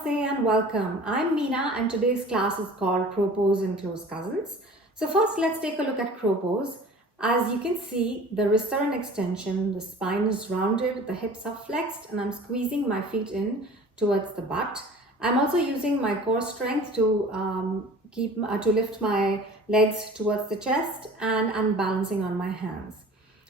Namaste and welcome. I'm Meena and today's class is called Crow Pose and Close Cousins. So first let's take a look at crow pose. As you can see, the wrists are in extension, the spine is rounded, the hips are flexed and I'm squeezing my feet in towards the butt. I'm also using my core strength to lift my legs towards the chest and I'm balancing on my hands.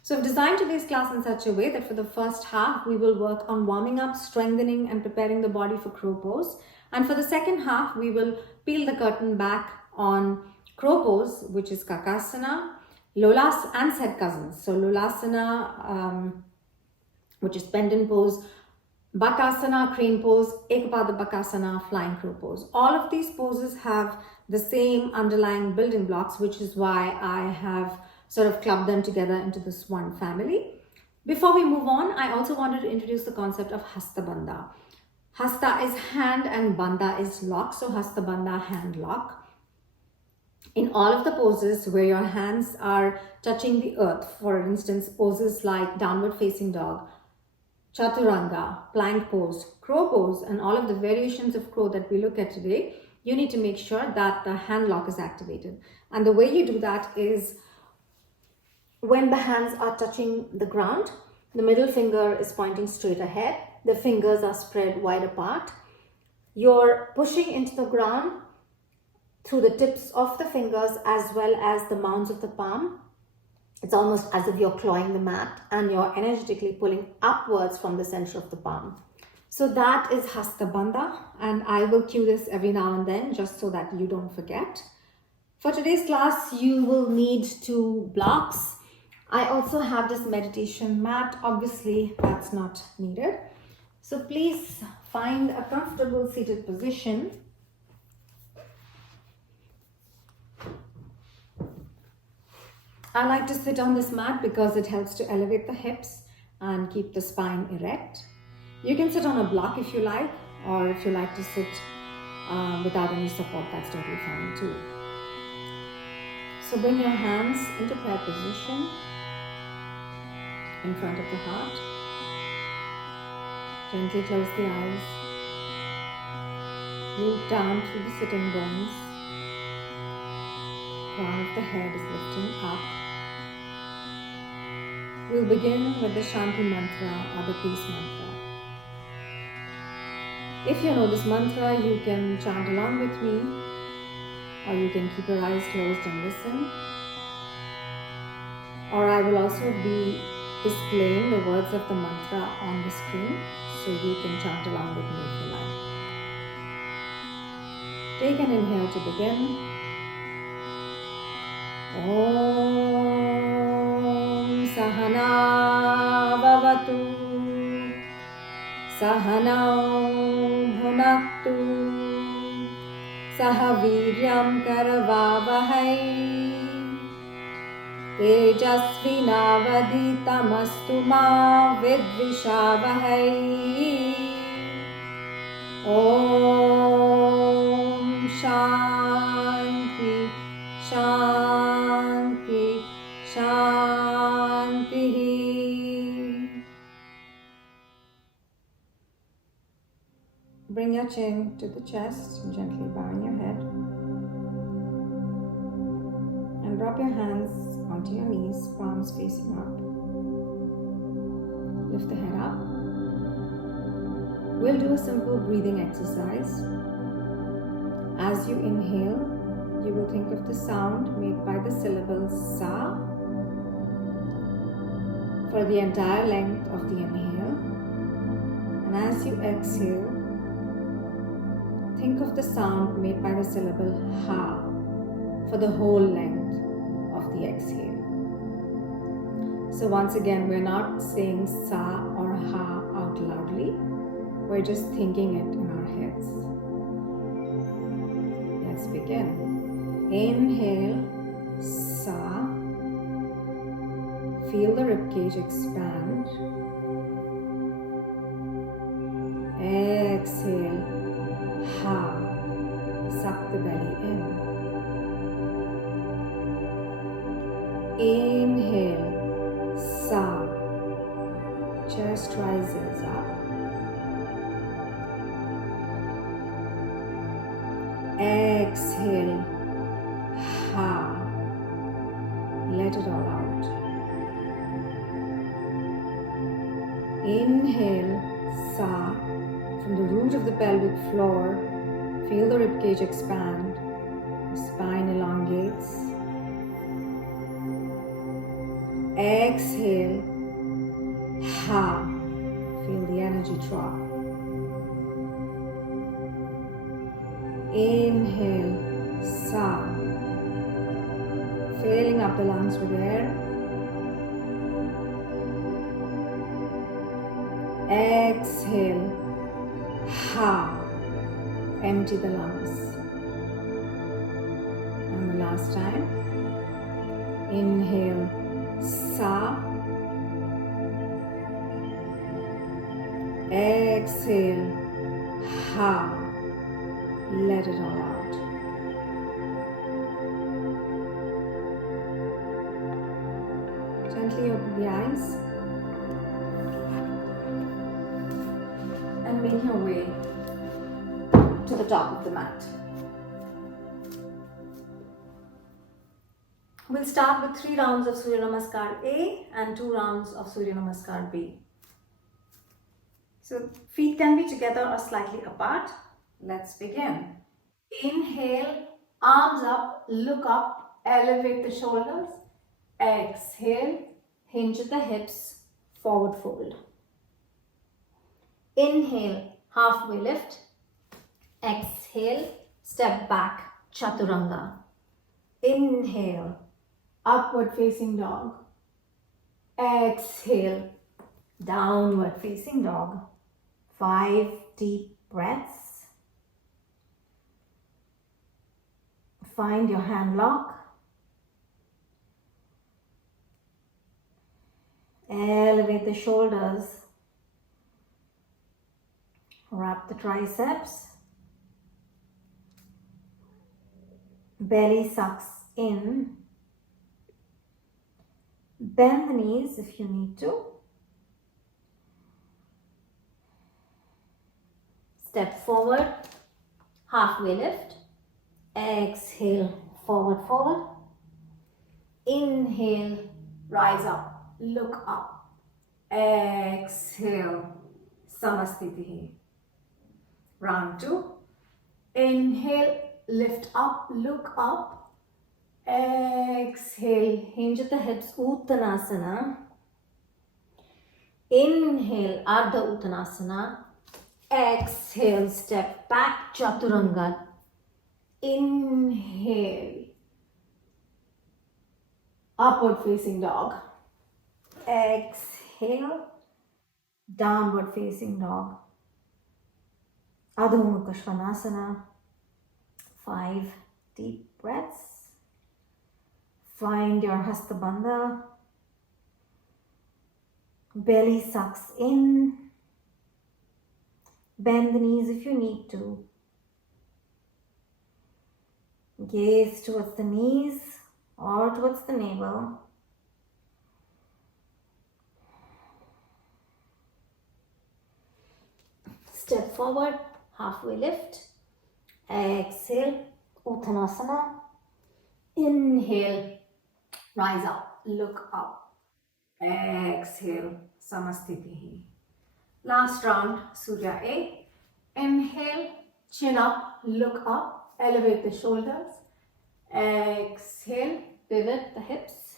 So I've designed today's class in such a way that for the first half, we will work on warming up, strengthening and preparing the body for crow pose. And for the second half, we will peel the curtain back on crow pose, which is Kakasana, Lolasana and said cousins. So Lolasana, which is pendant pose, Bakasana, crane pose, Ekapada Bakasana, flying crow pose. All of these poses have the same underlying building blocks, which is why I have sort of clubbed them together into this one family. Before we move on, I also wanted to introduce the concept of Hasta Bandha. Hasta is hand and Bandha is lock, so Hasta Bandha, hand lock. In all of the poses where your hands are touching the earth, for instance, poses like downward facing dog, Chaturanga, plank pose, crow pose, and all of the variations of crow that we look at today, you need to make sure that the hand lock is activated. And the way you do that is when the hands are touching the ground, the middle finger is pointing straight ahead, the fingers are spread wide apart. You're pushing into the ground through the tips of the fingers as well as the mounds of the palm. It's almost as if you're clawing the mat and you're energetically pulling upwards from the center of the palm. So that is Hasta Bandha, and I will cue this every now and then just so that you don't forget. For today's class, you will need 2 blocks. I also have this meditation mat. Obviously, that's not needed. So please find a comfortable seated position. I like to sit on this mat because it helps to elevate the hips and keep the spine erect. You can sit on a block if you like, or if you like to sit without any support, that's totally fine too. So bring your hands into prayer position in front of the heart. Gently close the eyes. Root down through the sitting bones. Crown of the head is lifting up. We'll begin with the Shanti mantra or the peace mantra. If you know this mantra, you can chant along with me, or you can keep your eyes closed and listen. Or I will also be displaying the words of the mantra on the screen, so you can chant along with me if you like. Take an inhale to begin. Om Sahana Bhavatu Sahanau Bhunaktu Sahaviryam Karavavahai Tejasvinavaditamastu ma vidvishavahai. Om Shanti Shanti Shanti. Bring your chin to the chest, gently bowing your head. And drop your hands onto your knees, palms facing up. Lift the head up. We'll do a simple breathing exercise. As you inhale, you will think of the sound made by the syllable Sa for the entire length of the inhale. And as you exhale, think of the sound made by the syllable Ha for the whole length of the exhale. So once again, we're not saying Sa or Ha out loudly. We're just thinking it in our heads. Let's begin. Inhale, Sa. Feel the ribcage expand. Exhale, Ha. Suck the belly in. Inhale, Sa. Chest rises up. Exhale. Ha. Let it all out. Inhale. Sa. From the root of the pelvic floor, feel the ribcage expand. The spine elongates. Exhale. Ha. Feel the energy drop. Inhale. Sa. Filling up the lungs with air. Exhale. Ha. Empty the lungs. And the last time. Inhale. Sa. Exhale. Ha. Let it all out. Gently open the eyes and make your way to the top of the mat. We'll start with 3 rounds of Surya Namaskar A and 2 rounds of Surya Namaskar B. So feet can be together or slightly apart. Let's begin. Inhale, arms up, look up, elevate the shoulders. Exhale, hinge at the hips, forward fold. Inhale, halfway lift. Exhale, step back, chaturanga. Inhale, upward facing dog. Exhale, downward facing dog. 5 deep breaths. Find your hand lock. Elevate the shoulders. Wrap the triceps. Belly sucks in. Bend the knees if you need to. Step forward, halfway lift. Exhale, forward fold. Inhale, rise up, look up. Exhale, Samasthiti. Round 2. Inhale, lift up, look up. Exhale, hinge at the hips, Uttanasana. Inhale, Ardha Uttanasana. Exhale, step back, Chaturanga. Inhale, upward facing dog. Exhale, downward facing dog. Adho Mukha Svanasana. 5 deep breaths. Find your Hasta Bandha. Belly sucks in. Bend the knees if you need to. Gaze towards the knees or towards the navel. Step forward, halfway lift. Exhale, Uttanasana. Inhale, rise up, look up. Exhale, Samasthiti. Last round, Surya A. Inhale, chin up, look up, elevate the shoulders. Exhale, pivot the hips.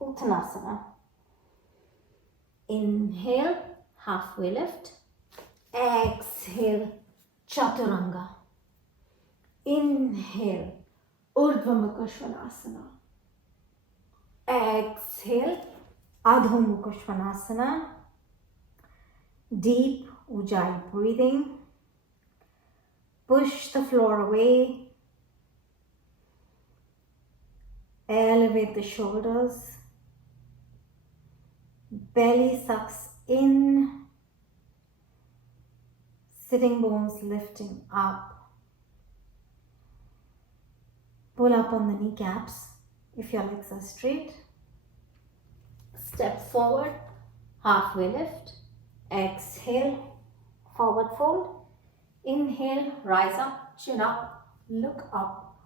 Uttanasana. Inhale, halfway lift. Exhale, Chaturanga. Inhale, Urdhva Mukha Svanasana. Exhale, Adho Mukha Svanasana. Deep Ujjayi breathing. Push the floor away. Elevate the shoulders. Belly sucks in. Sitting bones lifting up. Pull up on the kneecaps if your legs are straight. Step forward, halfway lift. Exhale, forward fold. Inhale. Inhale, rise up, chin up, look up.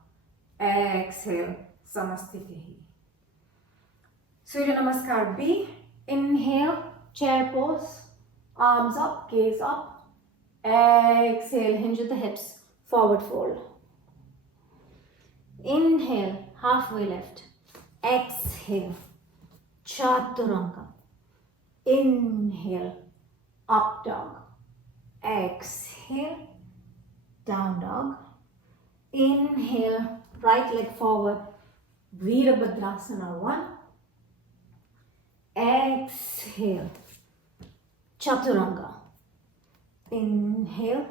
Exhale, Samastitihi. Surya Namaskar B. Inhale, chair pose, arms up, gaze up. Exhale, hinge at the hips, forward fold. Inhale, halfway lift. Exhale, Chaturanga. Inhale, up dog. Exhale, down dog. Inhale, right leg forward, Virabhadrasana 1. Exhale, Chaturanga. Inhale,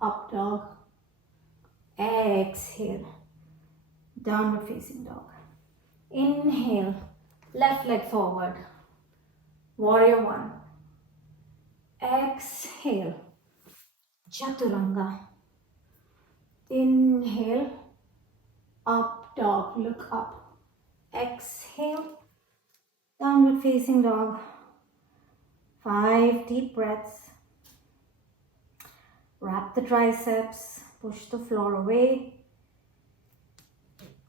up dog. Exhale, downward facing dog. Inhale, left leg forward, warrior 1. Exhale, Chaturanga. Inhale, up dog, look up. Exhale, downward facing dog. 5 deep breaths. Wrap the triceps, push the floor away.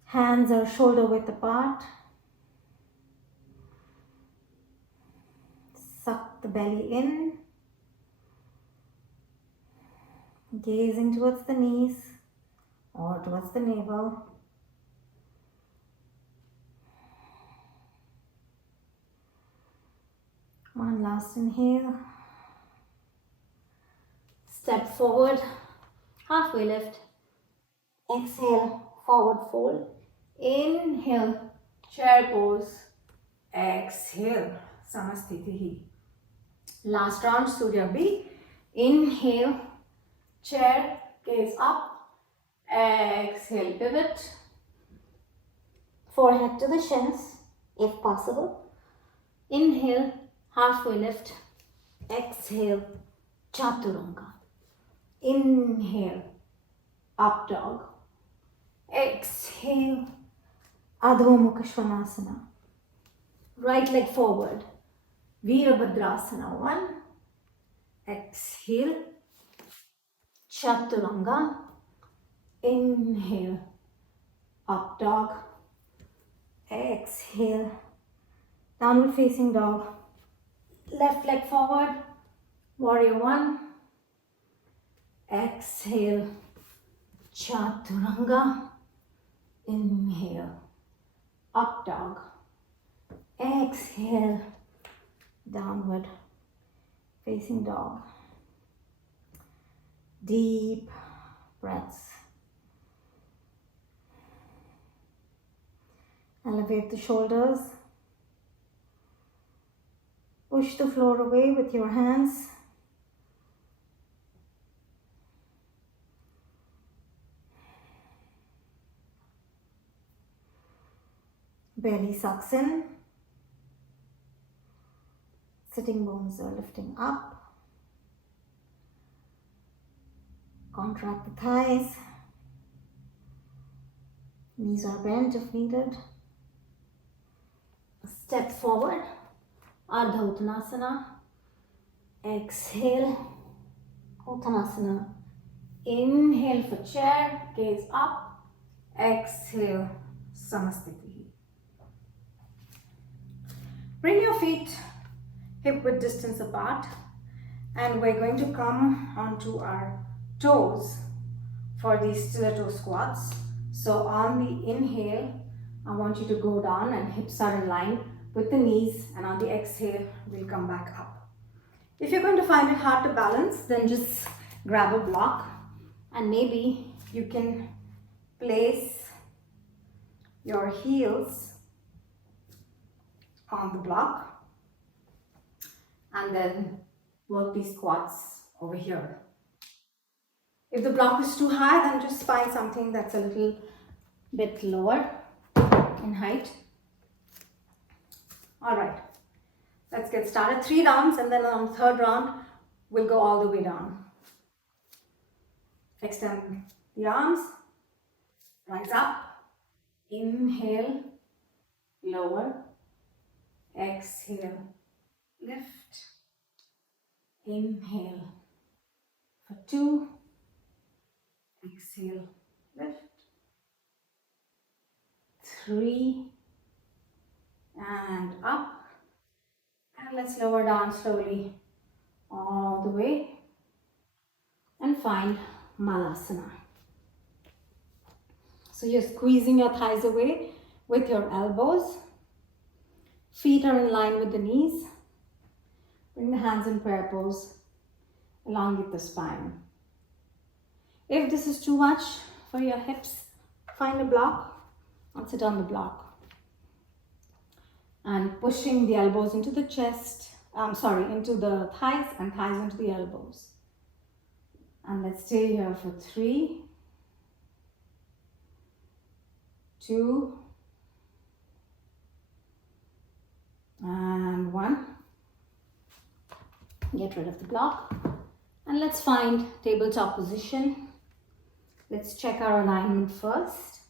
Hands are shoulder width apart. Suck the belly in. Gazing towards the knees or towards the navel. One last inhale. Step forward, halfway lift. Exhale, forward fold. Inhale, chair pose. Exhale, Samastitihi. Last round, Surya B. Inhale, chair, gaze up. Exhale, pivot. Forehead to the shins, if possible. Inhale, halfway lift. Exhale, Chaturanga. Inhale, up dog. Exhale, Adho Mukha Svanasana. Right leg forward, Virabhadrasana 1. Exhale, Chaturanga. Inhale, up dog. Exhale, downward facing dog. Left leg forward, warrior 1. Exhale, Chaturanga. Inhale, up dog. Exhale, downward facing dog. Deep breaths. Elevate the shoulders. Push the floor away with your hands. Belly sucks in. Sitting bones are lifting up. Contract the thighs. Knees are bent if needed. Step forward, Ardha Uttanasana. Exhale, Uttanasana. Inhale for chair, gaze up. Exhale, Samastitihi. Bring your feet hip width distance apart, and we're going to come onto our toes for these stiletto squats. So on the inhale, I want you to go down and hips are in line with the knees, and on the exhale, we'll come back up. If you're going to find it hard to balance, then just grab a block and maybe you can place your heels on the block and then work these squats over here. If the block is too high, then just find something that's a little bit lower in height. All right, let's get started. 3 rounds, and then on the 3rd round, we'll go all the way down. Extend the arms, rise up, inhale, lower, exhale, lift, inhale for 2, exhale, lift, 3, and up, and let's lower down slowly all the way and find Malasana. So you're squeezing your thighs away with your elbows, feet are in line with the knees, bring the hands in prayer pose, elongate the spine. If this is too much for your hips, find a block and sit on the block. And pushing the elbows into the chest, into the thighs and thighs into the elbows. And let's stay here for 3, 2, and 1. Get rid of the block. And let's find tabletop position. Let's check our alignment first.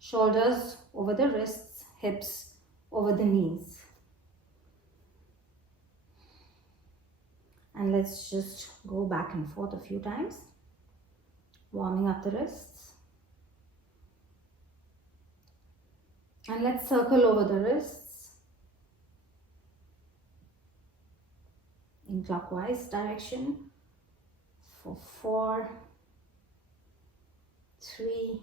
Shoulders over the wrists, hips over the knees. And let's just go back and forth a few times, warming up the wrists. And let's circle over the wrists in clockwise direction for 4, 3,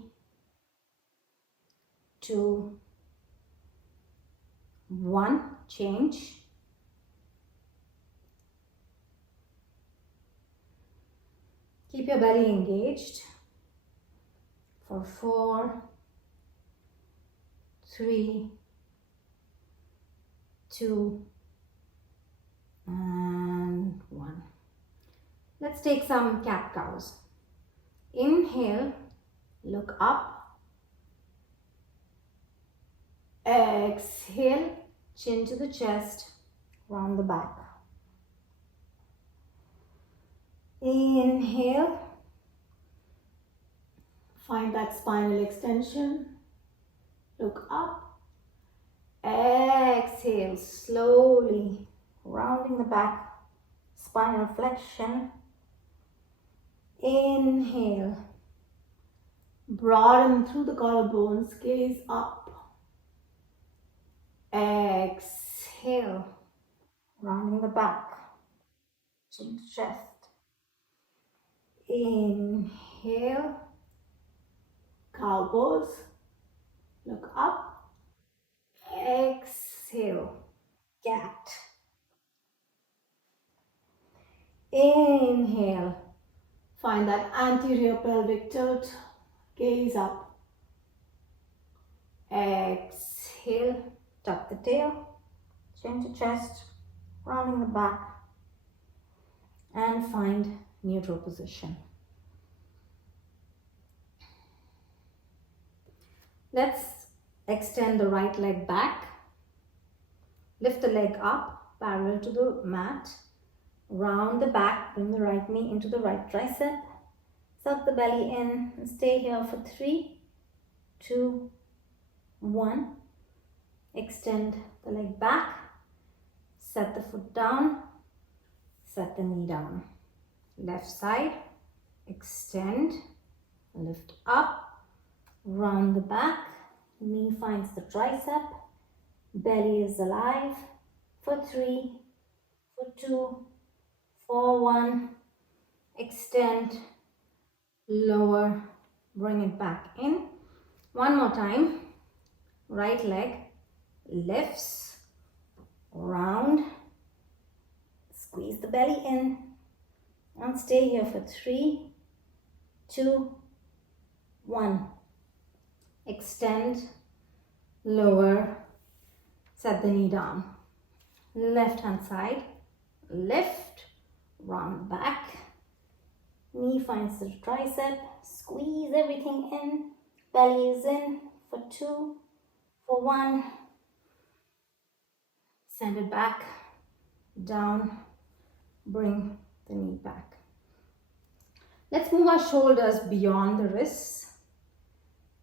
2, 1, change. Keep your belly engaged for 4, 3, 2, and 1. Let's take some cat cows. Inhale, look up. Exhale, chin to the chest, round the back. Inhale, find that spinal extension, look up. Exhale, slowly rounding the back, spinal flexion. Inhale, broaden through the collarbones, gaze up. Exhale, rounding the back, chin to chest. Inhale, cow pose, look up. Exhale, cat. Inhale, find that anterior pelvic tilt, gaze up. Exhale, tuck the tail, chin to chest, rounding the back, and find neutral position. Let's extend the right leg back, lift the leg up parallel to the mat, round the back, bring the right knee into the right tricep, suck the belly in and stay here for 3, 2, 1. Extend the leg back, set the foot down, set the knee down. Left side, extend, lift up, round the back, knee finds the tricep, belly is alive for 3, for 2, for 1, extend, lower, bring it back in. One more time, right leg lifts, round, squeeze the belly in, and stay here for 3, 2, 1. Extend, lower, set the knee down. Left hand side, lift, round back, knee finds the tricep, squeeze everything in, belly is in for 2, for 1. Send it back, down, bring the knee back. Let's move our shoulders beyond the wrists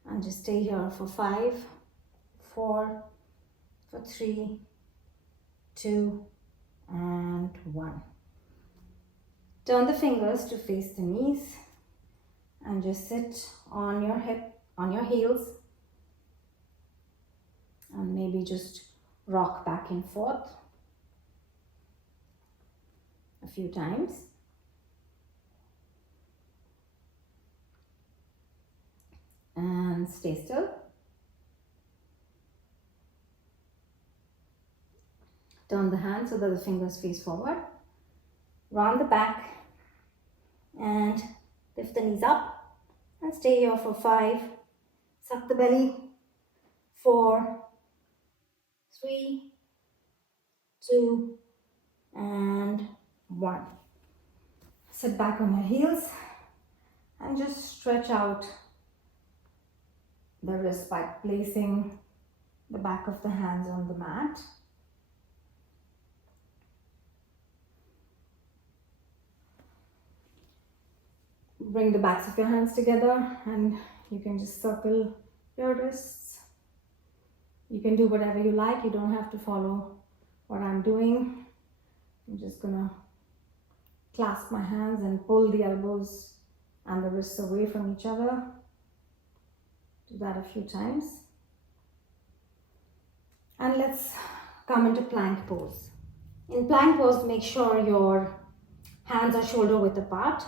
and just stay here for 5, 4, for 3, 2, and 1. Turn the fingers to face the knees and just sit on your heels, and maybe just rock back and forth a few times. And stay still. Turn the hands so that the fingers face forward. Round the back and lift the knees up and stay here for 5. Suck the belly. 4, 3, 2, and 1. Sit back on your heels and just stretch out the wrist by placing the back of the hands on the mat. Bring the backs of your hands together and you can just circle your wrists. You can do whatever you like. You don't have to follow what I'm doing. I'm just gonna clasp my hands and pull the elbows and the wrists away from each other. Do that a few times. And let's come into plank pose. In plank pose, make sure your hands are shoulder width apart.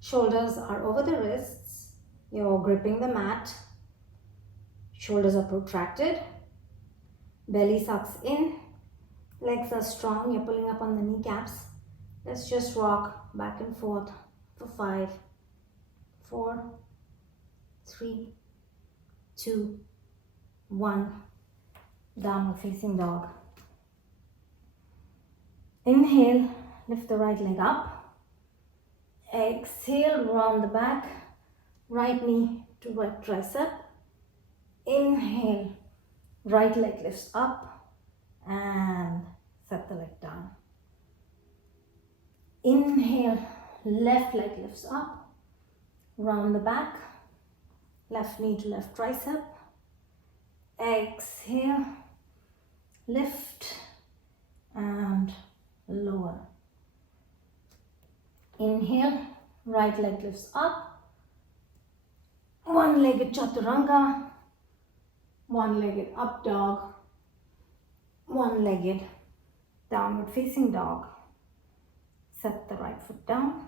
Shoulders are over the wrists. You're gripping the mat. Shoulders are protracted. Belly sucks in. Legs are strong. You're pulling up on the kneecaps. Let's just rock back and forth for 5, 4, 3, 2, 1. Downward facing dog. Inhale, lift the right leg up. Exhale, round the back. Right knee to right tricep. Inhale, right leg lifts up and set the leg down. Inhale, left leg lifts up, round the back, left knee to left tricep. Exhale, lift and lower. Inhale, right leg lifts up, one-legged chaturanga, one-legged up dog, one-legged downward facing dog. Set the right foot down.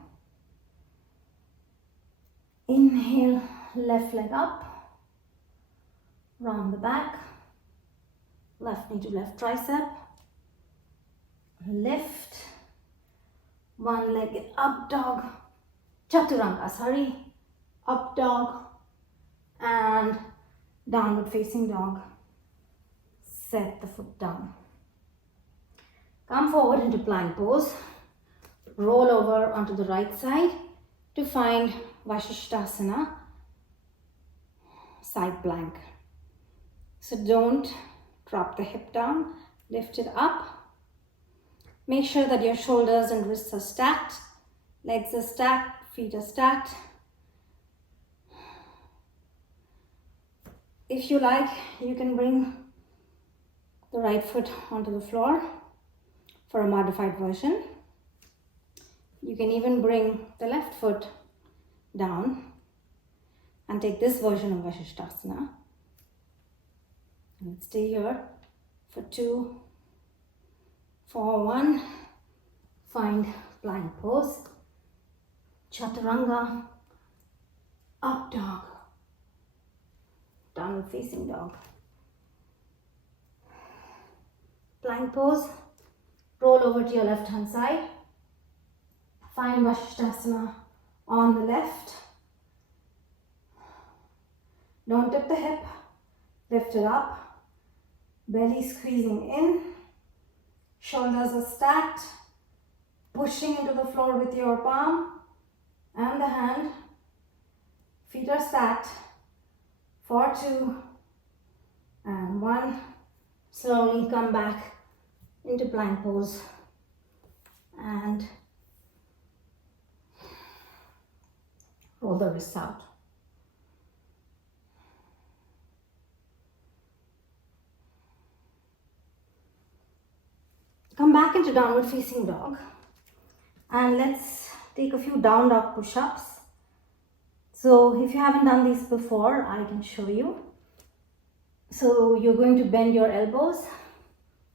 Inhale, left leg up, round the back, left knee to left tricep, lift, one-legged up dog, chaturanga, up dog and downward facing dog. Set the foot down. Come forward into plank pose. Roll over onto the right side to find Vasishthasana, side plank. So don't drop the hip down, lift it up. Make sure that your shoulders and wrists are stacked, legs are stacked, feet are stacked. If you like, you can bring the right foot onto the floor for a modified version. You can even bring the left foot down and take this version of Vasishthasana. And stay here for 2, for 1. Find plank pose, chaturanga, up dog, downward facing dog. Plank pose, roll over to your left hand side. Find Vasishthasana on the left. Don't tip the hip, lift it up. Belly squeezing in. Shoulders are stacked. Pushing into the floor with your palm and the hand. Feet are stacked. For 2 and 1. Slowly come back into plank pose and roll the wrists out. Come back into downward facing dog and let's take a few down dog push-ups. So if you haven't done these before, I can show you. So you're going to bend your elbows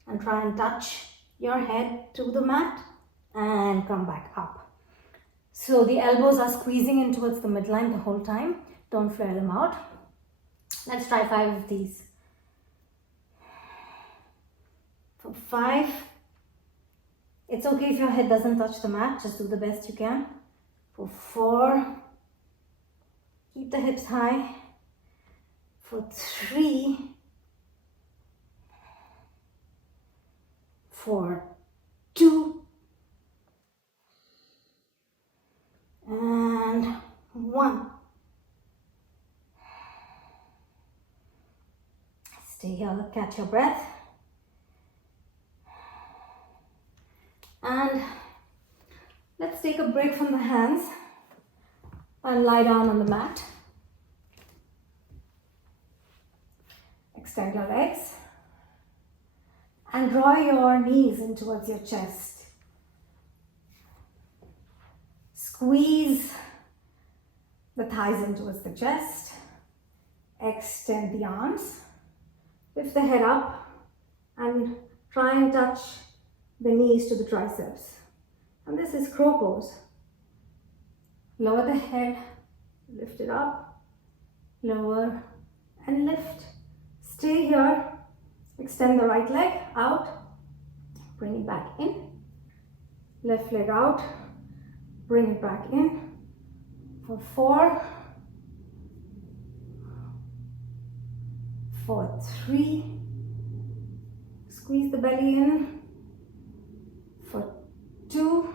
and try and touch your head to the mat and come back up. So the elbows are squeezing in towards the midline the whole time. Don't flare them out. Let's try 5 of these. For 5, it's okay if your head doesn't touch the mat, just do the best you can. For 4, keep the hips high. For 3, for 2, and 1. Stay here, catch your breath. And let's take a break from the hands and lie down on the mat. Extend your legs and draw your knees in towards your chest. Squeeze the thighs in towards the chest. Extend the arms. Lift the head up and try and touch the knees to the triceps. And this is crow pose. Lower the head, lift it up, lower and lift. Stay here. Extend the right leg out, bring it back in. Left leg out, bring it back in. For 4, for 3, squeeze the belly in. For 2,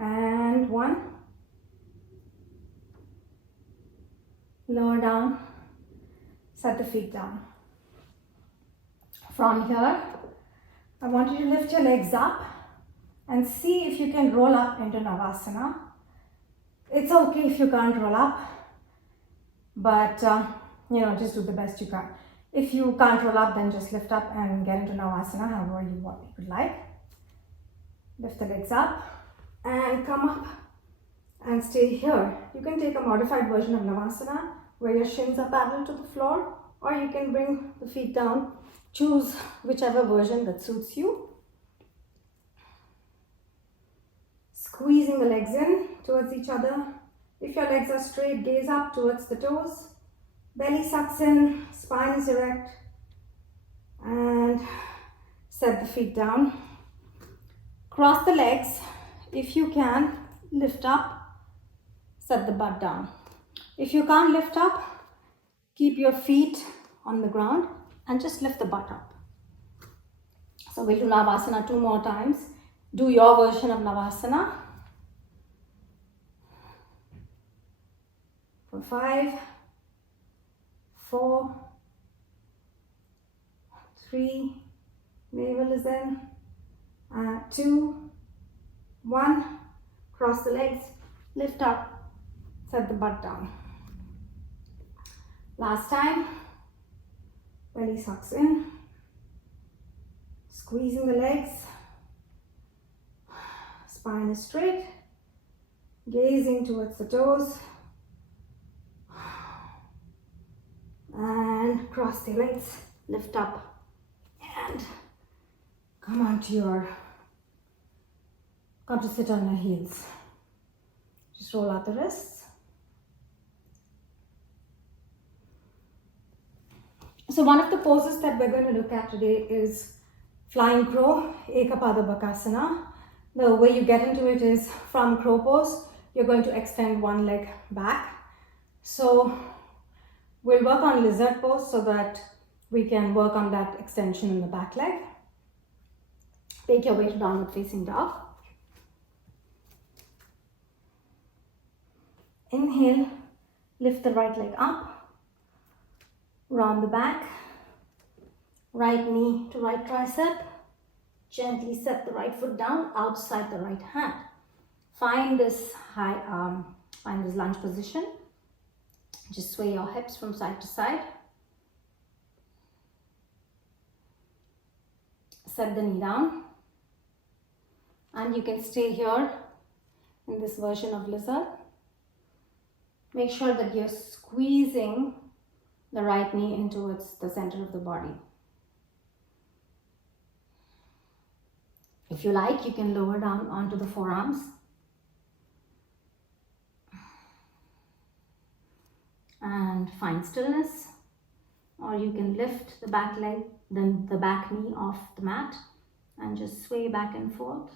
and 1. Lower down, set the feet down. From here, I want you to lift your legs up and see if you can roll up into Navasana. It's okay if you can't roll up, but just do the best you can. If you can't roll up, then just lift up and get into Navasana, however you would like. Lift the legs up and come up and stay here. You can take a modified version of Navasana where your shins are parallel to the floor, or you can bring the feet down. Choose whichever version that suits you. Squeezing the legs in towards each other. If your legs are straight, gaze up towards the toes. Belly sucks in, spine is erect, and set the feet down. Cross the legs. If you can, lift up, set the butt down. If you can't lift up, keep your feet on the ground and just lift the butt up. So we'll do Navasana 2 more times. Do your version of Navasana. For 5, 4, 3, navel is in, 2, 1, cross the legs, lift up, set the butt down. Last time, belly sucks in, squeezing the legs, spine is straight, gazing towards the toes, and cross the legs, lift up, and come to sit on your heels. Just roll out the wrists. So one of the poses that we're going to look at today is flying crow, Ekapada Bakasana. The way you get into it is from crow pose, you're going to extend one leg back. So we'll work on lizard pose so that we can work on that extension in the back leg. Take your way to downward facing dog. Inhale, lift the right leg up, round the back, right knee to right tricep, gently set the right foot down outside the right hand. Find this lunge position. Just sway your hips from side to side. Set the knee down. And you can stay here in this version of lizard. Make sure that you're squeezing the right knee in towards the center of the body. If you like, you can lower down onto the forearms. And find stillness. Or you can lift the back leg, then the back knee off the mat and just sway back and forth.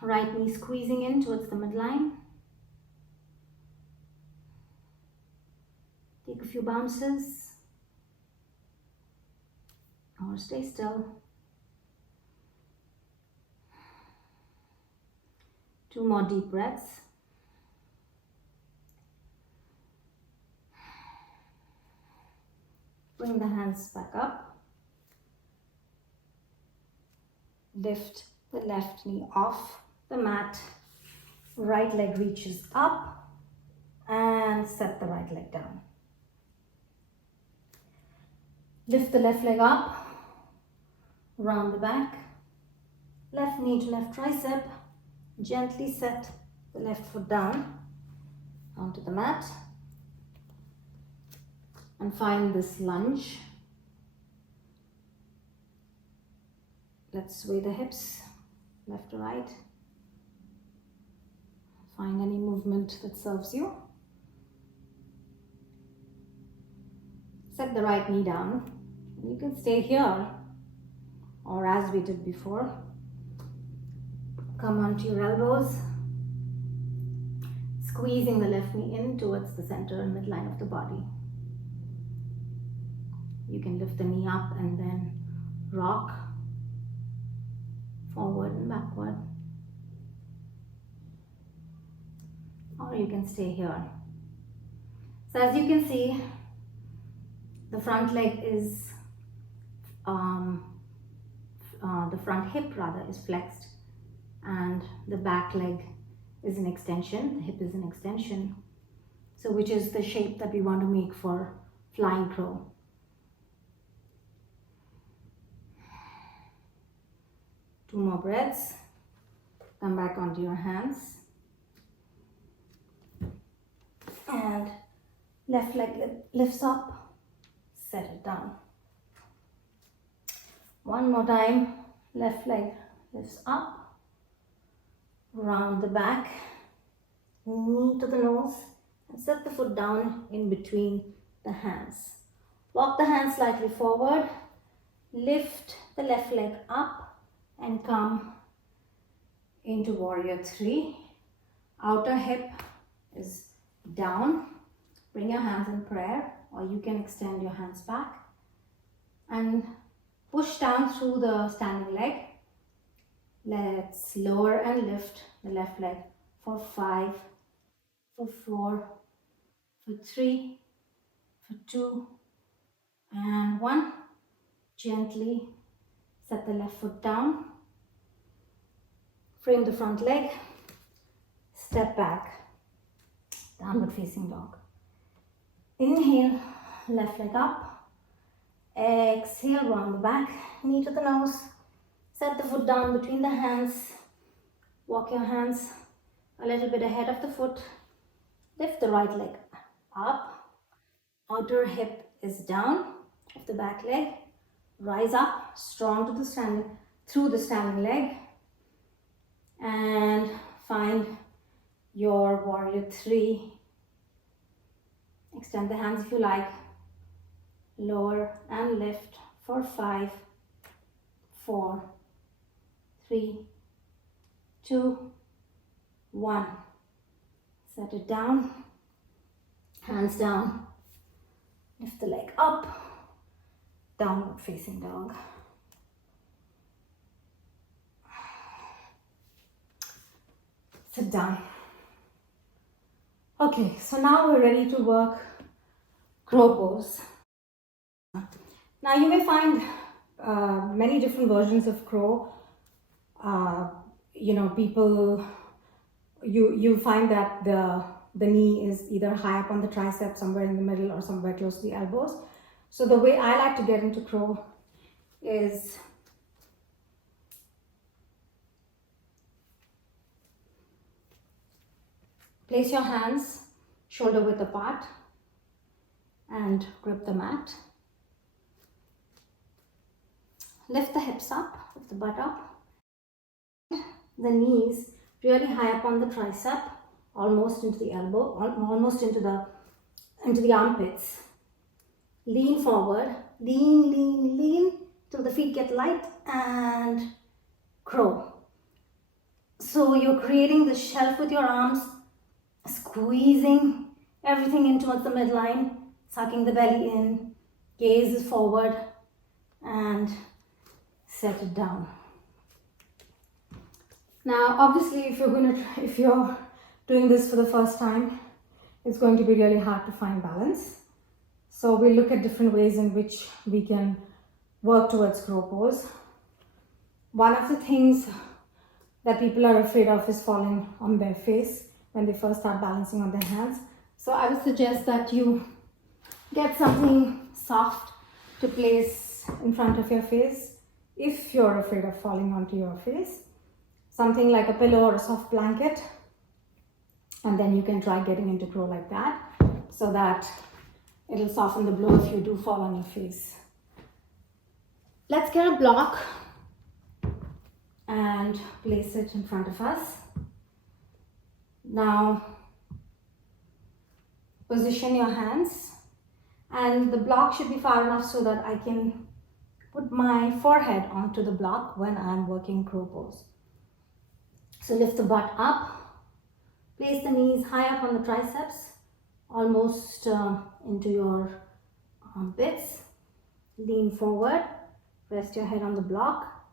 Right knee squeezing in towards the midline. Take a few bounces or stay still. 2 more deep breaths. Bring the hands back up. Lift the left knee off the mat. Right leg reaches up and set the right leg down. Lift the left leg up, round the back. Left knee to left tricep. Gently set the left foot down onto the mat. And find this lunge. Let's sway the hips left to right. Find any movement that serves you. Set the right knee down. You can stay here, or as we did before, come onto your elbows, squeezing the left knee in towards the center and midline of the body. You can lift the knee up and then rock forward and backward. Or you can stay here. So as you can see, the front leg is, the front hip rather is flexed and the back leg is an extension, the hip is an extension. So which is the shape that we want to make for flying crow. Two more breaths. Come back onto your hands. And left leg lifts up, set it down. One more time. Left leg lifts up, round the back, knee to the nose, and set the foot down in between the hands. Walk the hands slightly forward, lift the left leg up and come into warrior 3. Outer hip is down. Bring your hands in prayer, or you can extend your hands back and push down through the standing leg. Let's lower and lift the left leg for 5, for 4, for 3, for 2, and 1. Gently set the left foot down. Frame the front leg. Step back. Downward facing dog. Inhale, left leg up. Exhale, round the back, knee to the nose. Set the foot down between the hands. Walk your hands a little bit ahead of the foot. Lift the right leg up. Outer hip is down of the back leg. Rise up, strong to the standing, through the standing leg. And find your warrior 3. Extend the hands if you like. Lower and lift for 5, 4, 3, 2, 1. Set it down. Hands down. Lift the leg up. Downward facing dog. Sit down. Okay, so now we're ready to work crow pose. Now you may find many different versions of crow. People, you find that the knee is either high up on the tricep, somewhere in the middle, or somewhere close to the elbows. So the way I like to get into crow is Place your hands shoulder width apart and grip the mat. Lift the hips up, lift the butt up. The knees really high up on the tricep, almost into the elbow, almost into the armpits. Lean forward, lean till the feet get light and crow. So you're creating the shelf with your arms, squeezing everything in towards the midline, sucking the belly in, gaze is forward and set it down. Now obviously if you're doing this for the first time, it's going to be really hard to find balance. So we'll look at different ways in which we can work towards crow pose. One of the things that people are afraid of is falling on their face when they first start balancing on their hands. So I would suggest that you get something soft to place in front of your face if you're afraid of falling onto your face. Something like a pillow or a soft blanket, and then you can try getting into crow like that so that it'll soften the blow if you do fall on your face. Let's get a block and place it in front of us. Now position your hands, and the block should be far enough so that I can put my forehead onto the block when I'm working crow pose. So lift the butt up, place the knees high up on the triceps, almost into your armpits. Lean forward, rest your head on the block.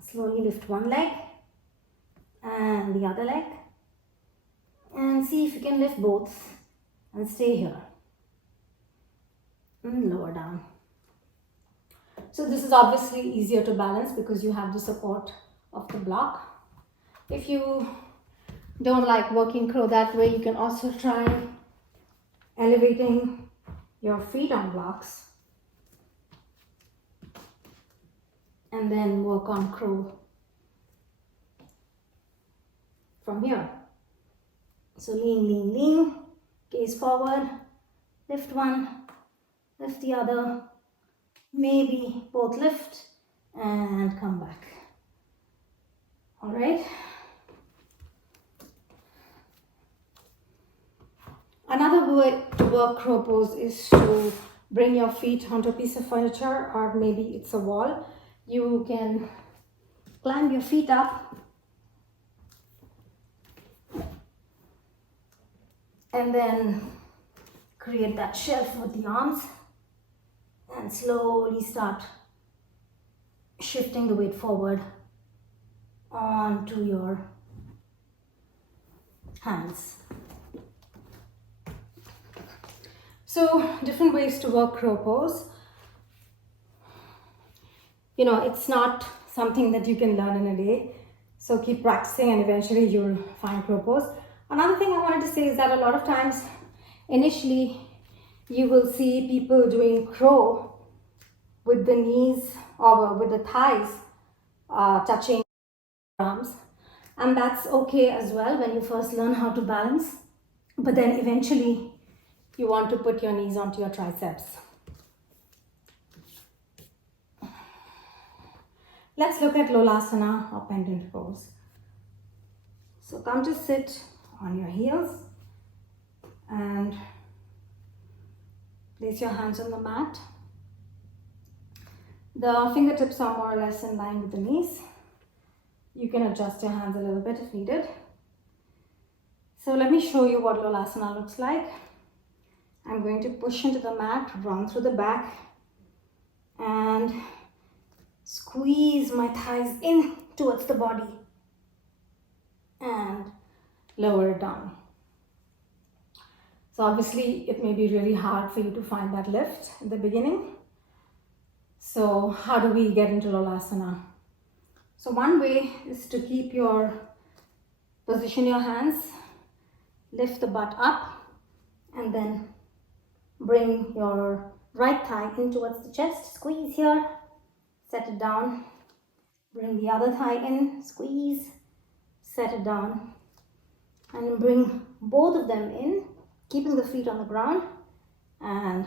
Slowly lift one leg and the other leg, and see if you can lift both and stay here and lower down. So this is obviously easier to balance because you have the support of the block. If you don't like working crow that way, you can also try elevating your feet on blocks and then work on crow from here. So lean, gaze forward, lift one, lift the other, maybe both lift and come back. All right. Another way to work crow pose is to bring your feet onto a piece of furniture, or maybe it's a wall. You can climb your feet up and then create that shelf with the arms and slowly start shifting the weight forward onto your hands. So different ways to work crow pose. You know, it's not something that you can learn in a day. So keep practicing and eventually you'll find crow pose. Another thing I wanted to say is that a lot of times, initially, you will see people doing crow with the knees or with the thighs touching arms. And that's okay as well when you first learn how to balance. But then eventually, you want to put your knees onto your triceps. Let's look at Lolasana or pendant pose. So come to sit on your heels and place your hands on the mat. The fingertips are more or less in line with the knees. You can adjust your hands a little bit if needed. So let me show you what Lolasana looks like. I'm going to push into the mat, run through the back and squeeze my thighs in towards the body and lower it down. So obviously it may be really hard for you to find that lift in the beginning. So how do we get into Lolasana? So one way is to position your hands, lift the butt up and then bring your right thigh in towards the chest, squeeze here, set it down, bring the other thigh in, squeeze, set it down, and bring both of them in, keeping the feet on the ground, and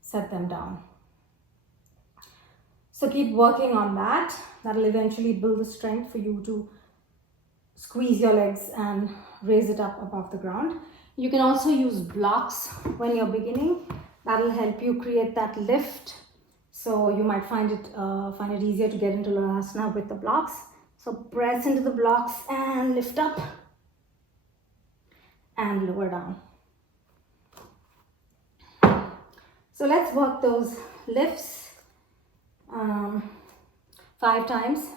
set them down. So keep working on that. That'll eventually build the strength for you to squeeze your legs and raise it up above the ground. You can also use blocks when you're beginning. That'll help you create that lift. So you might find it easier to get into Lolasana with the blocks. So press into the blocks and lift up and lower down. So let's work those lifts 5 times.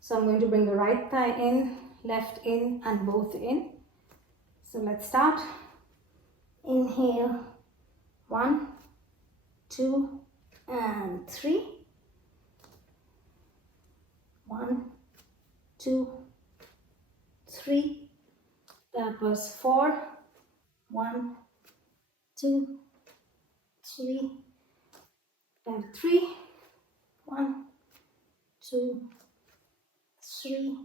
So I'm going to bring the right thigh in, left in, and both in. So let's start. Inhale, 1, 2, and 3. 1, 2, 3. That was 4. 1, 2, 3. And 3. 1, 2, 3.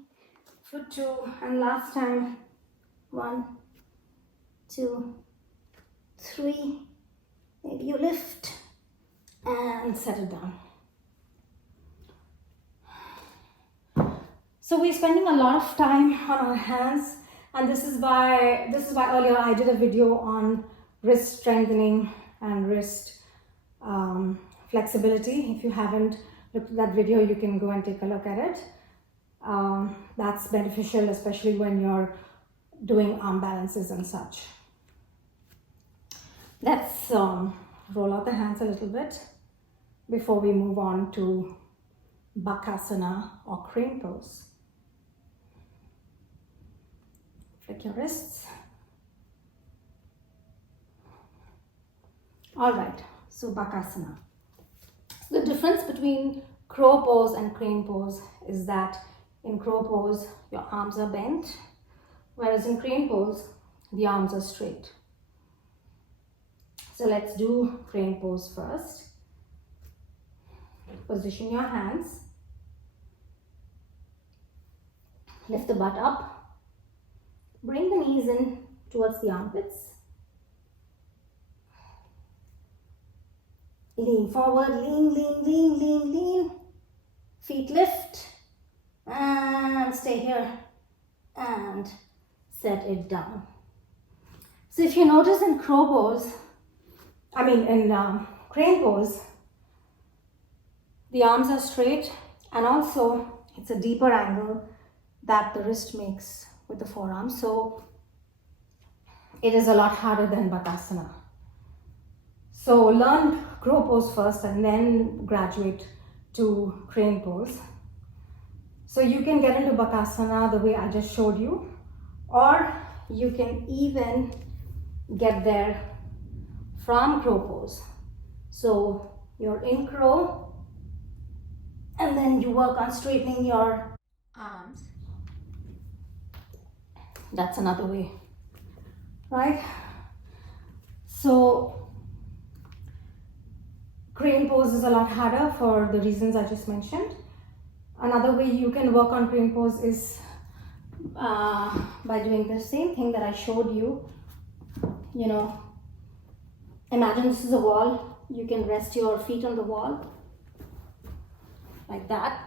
For 2. And last time. 1, 2, 3. Maybe you lift and set it down. So we're spending a lot of time on our hands, and this is why earlier I did a video on wrist strengthening and wrist flexibility. If you haven't looked at that video, you can go and take a look at it. That's beneficial, especially when you're doing arm balances and such. Let's roll out the hands a little bit before we move on to Bakasana or crane pose. Flick your wrists. All right, so Bakasana. The difference between crow pose and crane pose is that in crow pose, your arms are bent, whereas in crane pose, the arms are straight. So let's do crane pose first. Position your hands. Lift the butt up. Bring the knees in towards the armpits. Lean forward, lean, lean, lean, lean, lean. Feet lift and stay here and set it down. So if you notice in crane pose, the arms are straight, and also it's a deeper angle that the wrist makes with the forearm. So it is a lot harder than Bakasana. So learn crow pose first and then graduate to crane pose. So you can get into Bakasana the way I just showed you, or you can even get there from crow pose. So you're in crow and then you work on straightening your arms. That's another way, right? So crane pose is a lot harder for the reasons I just mentioned. Another way you can work on crane pose is by doing the same thing that I showed you. You know, imagine this is a wall. You can rest your feet on the wall like that,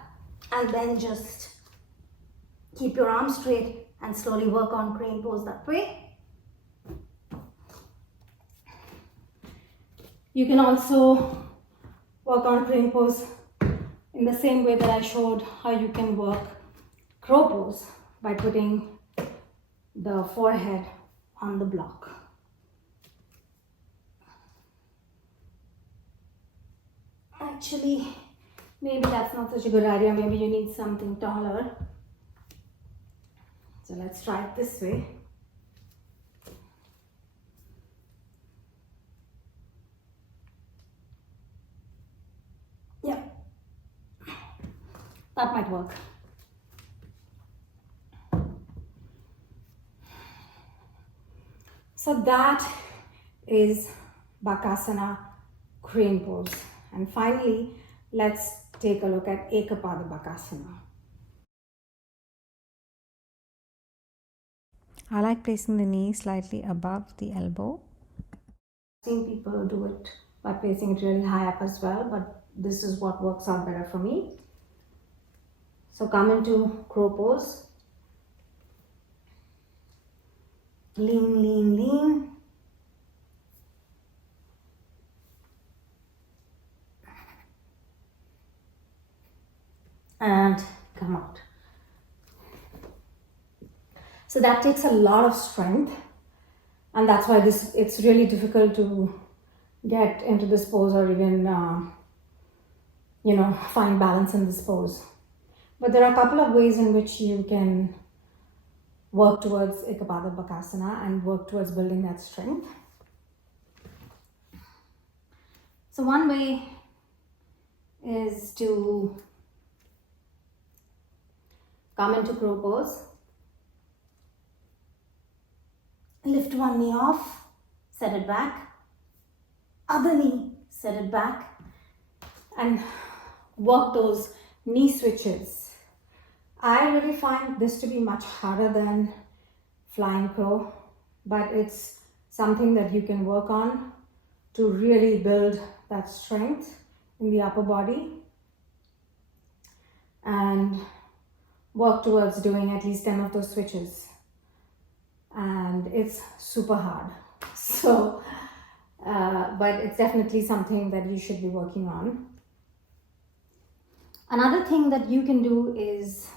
and then just keep your arms straight and slowly work on crane pose that way. You can also work on crane pose in the same way that I showed how you can work crow pose, by putting the forehead on the block. Actually, maybe that's not such a good idea. Maybe you need something taller. So let's try it this way. Yeah, that might work. So that is Bakasana crane pose. And finally, let's take a look at Ekapada Bakasana. I like placing the knee slightly above the elbow. I've seen people do it by placing it really high up as well, but this is what works out better for me. So come into crow pose. Lean, lean, lean. And come out. So that takes a lot of strength, and that's why it's really difficult to get into this pose or even find balance in this pose. But there are a couple of ways in which you can work towards Ekapada Bakasana and work towards building that strength. So one way is to come into crow pose. Lift one knee off, set it back. Other knee, set it back. And work those knee switches. I really find this to be much harder than flying crow, but it's something that you can work on to really build that strength in the upper body and work towards doing at least 10 of those switches. And it's super hard. So, but it's definitely something that you should be working on. Another thing that you can do is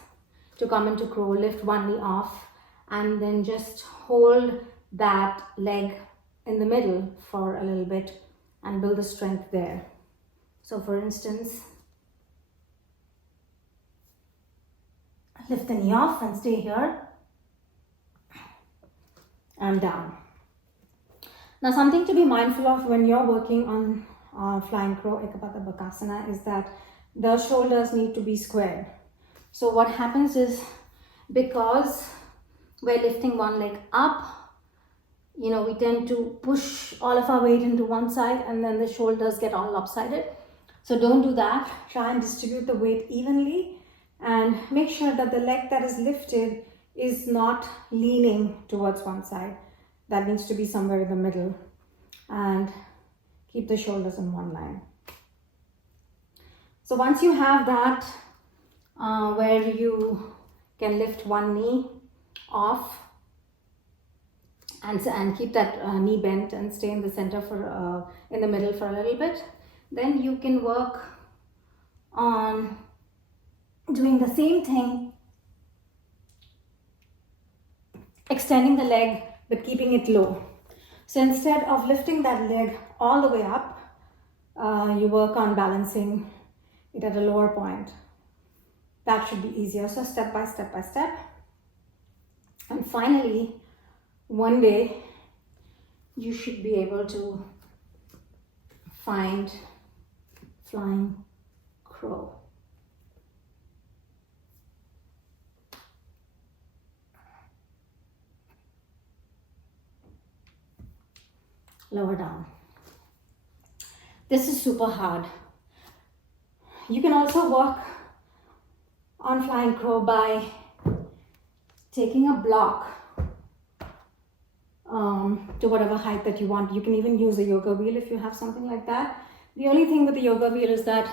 to come into crow, lift one knee off, and then just hold that leg in the middle for a little bit and build the strength there. So for instance, lift the knee off and stay here and down. Now something to be mindful of when you're working on flying crow, Ekapada Bakasana, is that the shoulders need to be squared. So what happens is, because we're lifting one leg up, we tend to push all of our weight into one side and then the shoulders get all lopsided. So don't do that. Try and distribute the weight evenly and make sure that the leg that is lifted is not leaning towards one side. That needs to be somewhere in the middle, and keep the shoulders in one line. So once you have that, where you can lift one knee off and keep that knee bent and stay in the center in the middle for a little bit, then you can work on doing the same thing, extending the leg but keeping it low. So instead of lifting that leg all the way up, you work on balancing it at a lower point. That should be easier. So step by step by step. And finally, one day you should be able to find flying crow. Lower down. This is super hard. You can also work on flying crow by taking a block to whatever height that you want. You can even use a yoga wheel if you have something like that. The only thing with the yoga wheel is that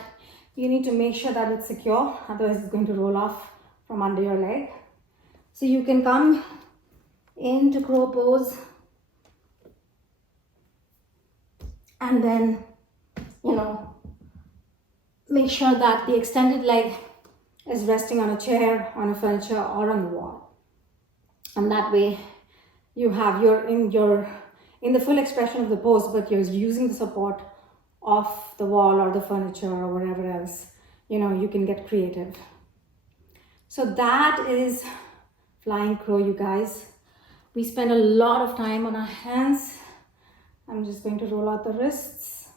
you need to make sure that it's secure, otherwise it's going to roll off from under your leg. So you can come into crow pose and then, make sure that the extended leg is resting on a chair, on a furniture, or on the wall. And that way you have in the full expression of the pose, but you're using the support of the wall or the furniture or whatever else. You can get creative. So that is flying crow, you guys. We spend a lot of time on our hands. I'm just going to roll out the wrists.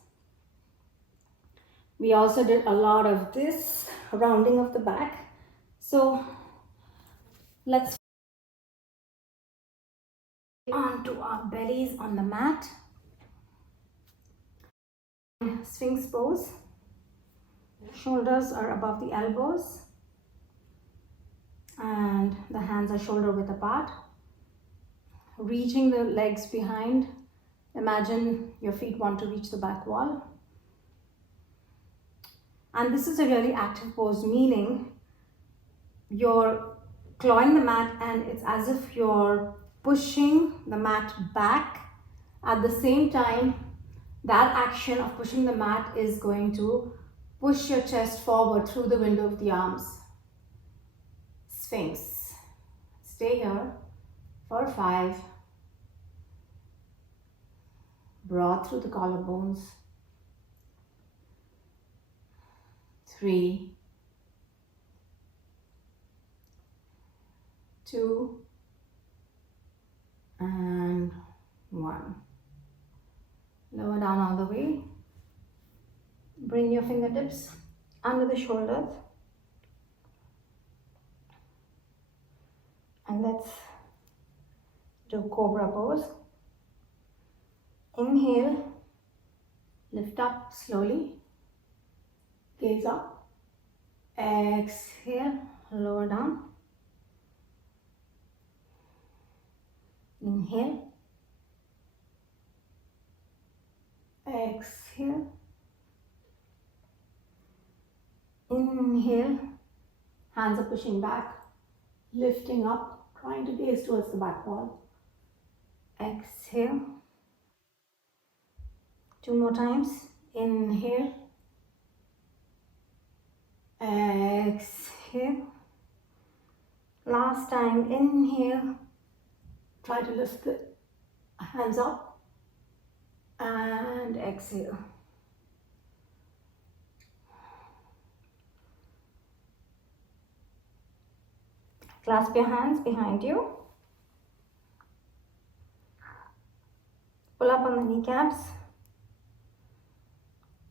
We also did a lot of this rounding of the back. So let's onto our bellies on the mat. Sphinx pose. Shoulders are above the elbows and the hands are shoulder width apart. reaching the legs behind. Imagine your feet want to reach the back wall. And this is a really active pose, meaning you're clawing the mat and it's as if you're pushing the mat back. At the same time, that action of pushing the mat is going to push your chest forward through the window of the arms. Sphinx. Stay here for 5. Broad through the collarbones. 3, 2, and 1. Lower down all the way. Bring your fingertips under the shoulders. And let's do cobra pose. Inhale, lift up slowly, gaze up. Exhale, lower down. Inhale, exhale, inhale, hands are pushing back, lifting up, trying to gaze towards the back wall. Exhale. 2 more times. Inhale. Exhale. Last time. Inhale. Try to lift the hands up. And exhale. Clasp your hands behind you. Pull up on the kneecaps.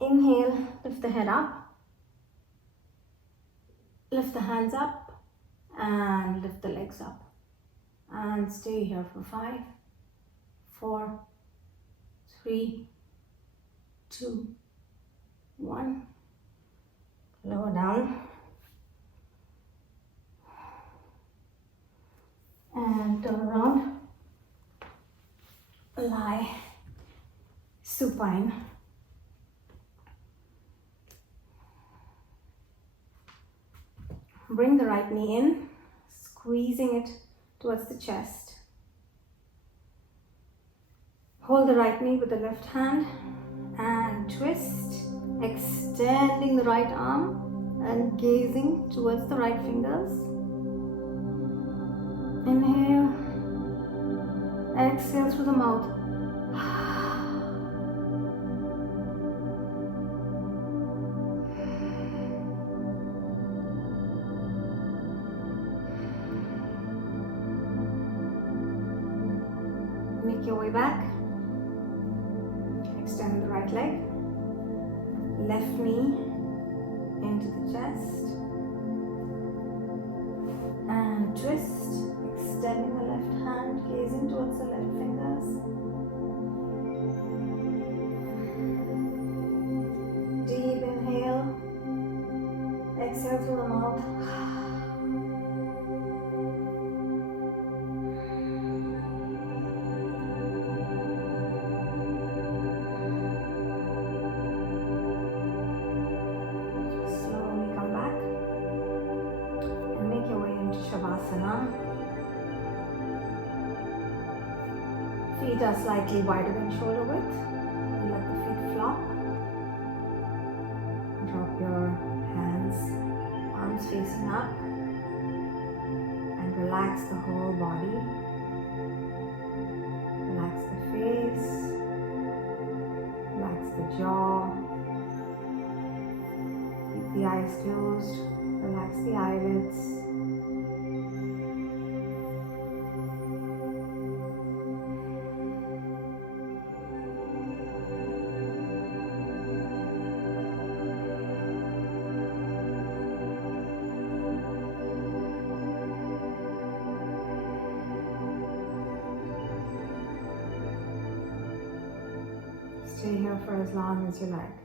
Inhale, lift the head up. Lift the hands up and lift the legs up. And stay here for 5, 4, 3, 2, 1. Lower down. And turn around. Lie supine. Bring the right knee in, squeezing it towards the chest. Hold the right knee with the left hand and twist, extending the right arm and gazing towards the right fingers. Inhale, exhale through the mouth. Make your way back. Extend the right leg. Left knee into the chest. And twist. Extending the left hand, gazing towards the left fingers. Deep inhale. Exhale through the mouth. Slowly come back and make your way into Shavasana. Feet are slightly wider than shoulder width. Let the feet flop. Drop your hands, arms facing up, and relax the whole body. Relax the face, relax the jaw. Keep the eyes closed, relax the eyelids. Stay here for as long as you like.